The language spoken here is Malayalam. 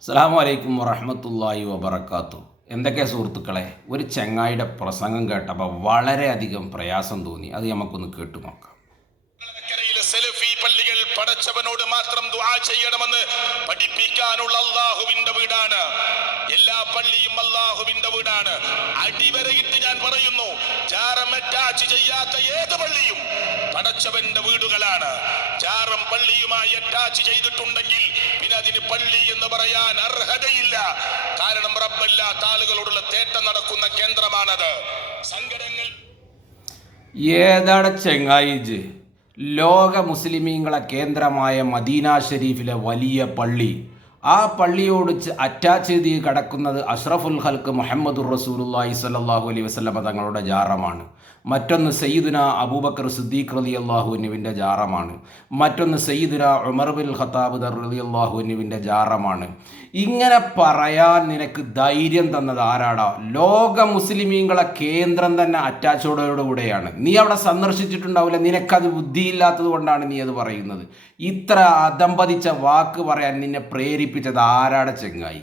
അസ്സലാമു അലൈക്കും വറഹ്മത്തുള്ളാഹി വബറകാതുഹു. എന്തൊക്കെ സുഹൃത്തുക്കളെ, ഒരു ചങ്ങായിയുടെ പ്രസംഗം കേട്ടപ്പോൾ വളരെയധികം പ്രയാസം തോന്നി. അത് നമുക്കൊന്ന് കേട്ടു നോക്കാം. സെലഫി പള്ളികൾ പടച്ചവനോട് മാത്രം ദുആ ചെയ്യണമെന്ന് പഠിപ്പിക്കാനുള്ള അല്ലാഹുവിന്റെ വീടാണ്. എല്ലാ പള്ളിയും അല്ലാഹുവിന്റെ വീടാണ്. അടിവരയിട്ട് ഞാൻ പറയുന്നു, ജാറം അറ്റാച്ച് ചെയ്യാത്ത ഏത് പള്ളിയും പടച്ചവന്റെ വീടുകളാണ്. ജാറം പള്ളിയുമായി അറ്റാച്ച് ചെയ്തിട്ടുണ്ടെങ്കിൽ പിന്നെ അതിന് പള്ളി എന്ന് പറയാൻ അർഹതയില്ല. കാരണം റബ്ബല്ലാത്ത ആളുകളോടുള്ള തേട്ടം നടക്കുന്ന കേന്ദ്രമാണത്. സങ്കടങ്ങൾ ഏതാണ് ചെങ്ങായിജ്? ലോക മുസ്ലിമീങ്ങളെ കേന്ദ്രമായ മദീന ഷരീഫിലെ വലിയ പള്ളി, ആ പള്ളിയോട് അറ്റാച്ച് ചെയ്ത് കിടക്കുന്നത് അഷ്റഫുൽ ഖൽക്ക് മുഹമ്മദുർ റസൂലുള്ളാഹി സ്വല്ലല്ലാഹു അലൈഹി വസല്ലം തങ്ങളുടെ ജാറമാണ്. മറ്റൊന്ന് സയ്യിദുന അബൂബക്കർ സിദ്ദീഖ് റളിയല്ലാഹു അൻഹുവിൻ്റെ ജാറമാണ്. മറ്റൊന്ന് സയ്യിദുന ഉമർ ബിൻ ഖത്താബ് റളിയല്ലാഹു അൻഹുവിൻ്റെ ജാറമാണ്. ഇങ്ങനെ പറയാൻ നിനക്ക് ധൈര്യം തന്നത് ആരാടാ? ലോക മുസ്ലിമീങ്ങളെ കേന്ദ്രം തന്നെ അറ്റാച്ചോടോടുകൂടെയാണ്. നീ അവിടെ സന്ദർശിച്ചിട്ടുണ്ടാവില്ല, നിനക്കത് ബുദ്ധിയില്ലാത്തത് കൊണ്ടാണ് നീ അത് പറയുന്നത്. ഇത്ര അധംപതിച്ച വാക്ക് പറയാൻ നിന്നെ പ്രേരിപ്പിച്ചത് ആരാടെ ചെങ്ങായി?